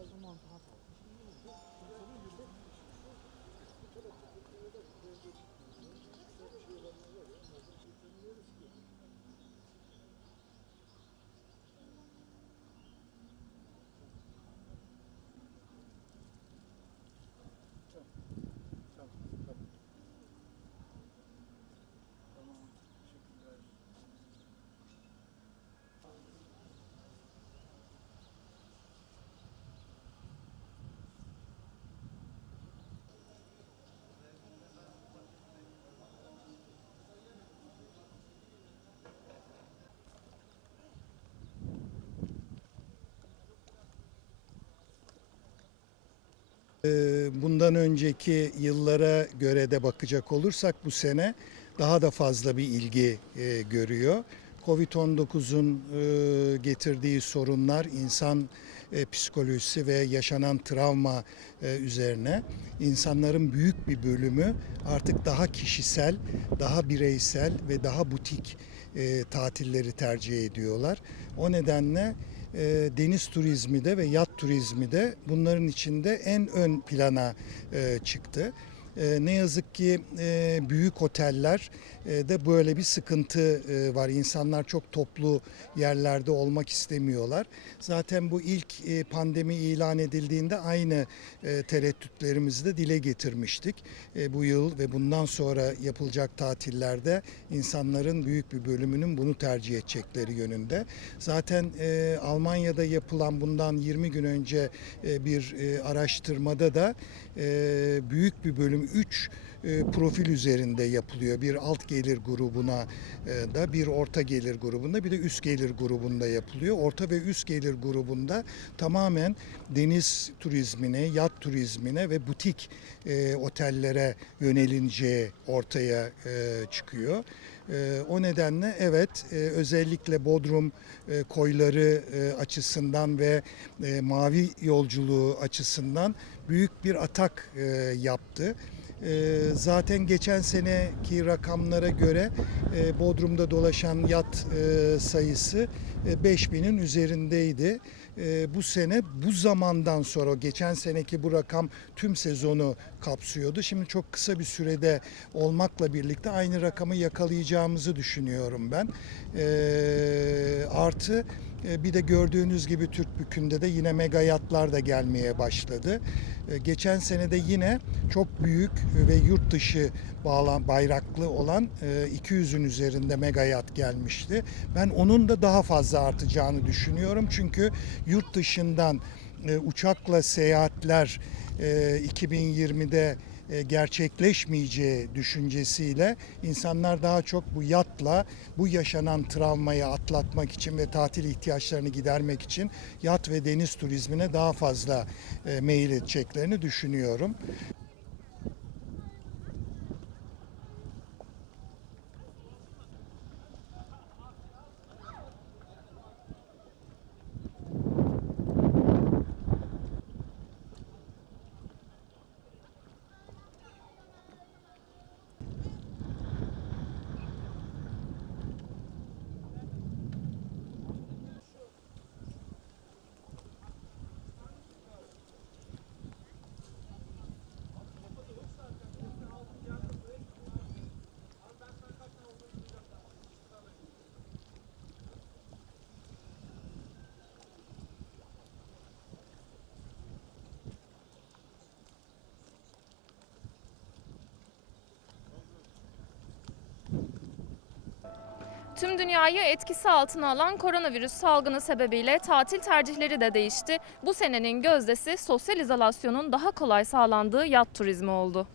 Şey, fazla Bundan önceki yıllara göre de bakacak olursak bu sene daha da fazla bir ilgi e, görüyor. Covid-19'un e, getirdiği sorunlar insan e, psikolojisi ve yaşanan travma üzerine insanların büyük bir bölümü artık daha kişisel, daha bireysel ve daha butik tatilleri tercih ediyorlar. O nedenle e, deniz turizmi de ve yat turizmi de bunların içinde en ön plana e, çıktı. E, ne yazık ki e, büyük oteller e, de böyle bir sıkıntı var. İnsanlar çok toplu yerlerde olmak istemiyorlar. Zaten bu ilk pandemi ilan edildiğinde aynı e, tereddütlerimizi de dile getirmiştik. Bu yıl ve bundan sonra yapılacak tatillerde insanların büyük bir bölümünün bunu tercih edecekleri yönünde. Zaten Almanya'da yapılan bundan 20 gün önce bir araştırmada da büyük bir bölüm 23 3 profil üzerinde yapılıyor. Bir alt gelir grubuna e, da bir orta gelir grubunda bir de üst gelir grubunda yapılıyor. Orta ve üst gelir grubunda tamamen deniz turizmine, yat turizmine ve butik e, otellere yönelineceği ortaya e, çıkıyor. E, O nedenle evet e, özellikle Bodrum e, koyları e, açısından ve e, mavi yolculuğu açısından büyük bir atak e, yaptı. E, Zaten geçen seneki rakamlara göre e, Bodrum'da dolaşan yat e, sayısı e, 5000'in üzerindeydi. E, Bu sene bu zamandan sonra geçen seneki bu rakam tüm sezonu kapsıyordu. Şimdi çok kısa bir sürede olmakla birlikte aynı rakamı yakalayacağımızı düşünüyorum ben. Artı bir de gördüğünüz gibi Türk Bükü'nde de yine mega yatlar da gelmeye başladı. E, Geçen sene de yine çok büyük ve yurt dışı bağlan bayraklı olan e, 200'ün üzerinde mega yat gelmişti. Ben onun da daha fazla artacağını düşünüyorum. Çünkü yurt dışından e, uçakla seyahatler e, 2020'de e, gerçekleşmeyeceği düşüncesiyle insanlar daha çok bu yatla bu yaşanan travmayı atlatmak için ve tatil ihtiyaçlarını gidermek için yat ve deniz turizmine daha fazla e, meyil edeceklerini düşünüyorum. Tüm dünyayı etkisi altına alan koronavirüs salgını sebebiyle tatil tercihleri de değişti. Bu senenin gözdesi sosyal izolasyonun daha kolay sağlandığı yat turizmi oldu.